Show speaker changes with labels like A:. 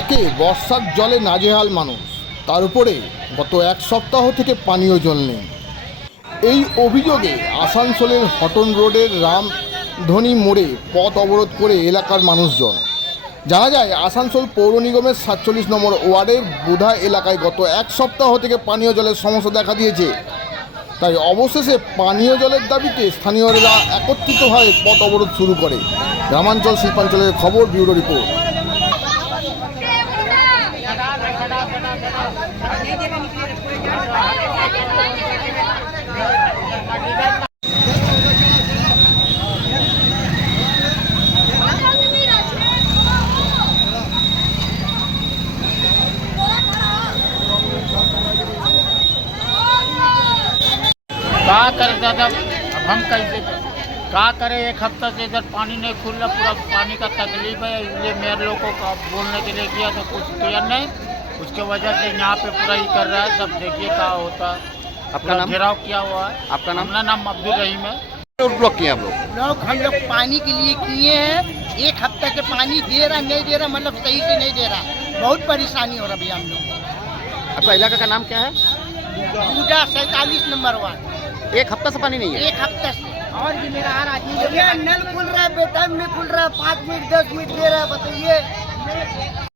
A: একে বর্ষার জলে নাজেহাল মানুষ। তার উপরে গত এক সপ্তাহ থেকে পানীয় জল নেই। এই অভিযোগে আসানসোলের হটন রোডের রামধনী মোড়ে পথ অবরোধ করে এলাকার মানুষজন। জানা যায়, আসানসোল পৌর নিগমের সাতচল্লিশ নম্বর ওয়ার্ডের বুধা এলাকায় গত এক সপ্তাহ থেকে পানীয় জলের সমস্যা দেখা দিয়েছে। তাই অবশেষে পানীয় জলের দাবিতে স্থানীয়রা একত্রিতভাবে পথ অবরোধ শুরু করে। গ্রামাঞ্চল শিল্পাঞ্চলের খবর, ব্যুরো রিপোর্ট।
B: का करे दादा? अब हम कैसे का करे? एक हफ़्ता से इधर पानी नहीं खुल रहा, पूरा पानी का तकलीफ़ है, इसलिए मेयर लोगों को बोलने के लिए किया तो कुछ किया नहीं। उसके वजह से यहाँ पे पूरा ही कर रहा है सब देखिए क्या होता है।
C: आपका नाम?
B: घेराव किया हुआ है।
C: आपका नाम?
B: अपना नाम अब्दुल रहीम है।
C: ब्लॉक किए आप
D: लोग? हम लोग पानी के लिए किए हैं। एक हफ़्ते के पानी दे रहा नहीं दे रहा मतलब सही से नहीं दे रहा। बहुत परेशानी हो रहा भैया हम लोग।
C: आपका इलाका का नाम क्या है?
D: पूजा सैतालीस नंबर वार्ड।
C: एक हफ़्ता से पानी नहीं है?
D: एक हफ़्ते से। और भी मेरा आ रहा है नल खुल रहा है बेटाइम में खुल रहा है पाँच मिनट दस मिनट दे रहा है बताइए।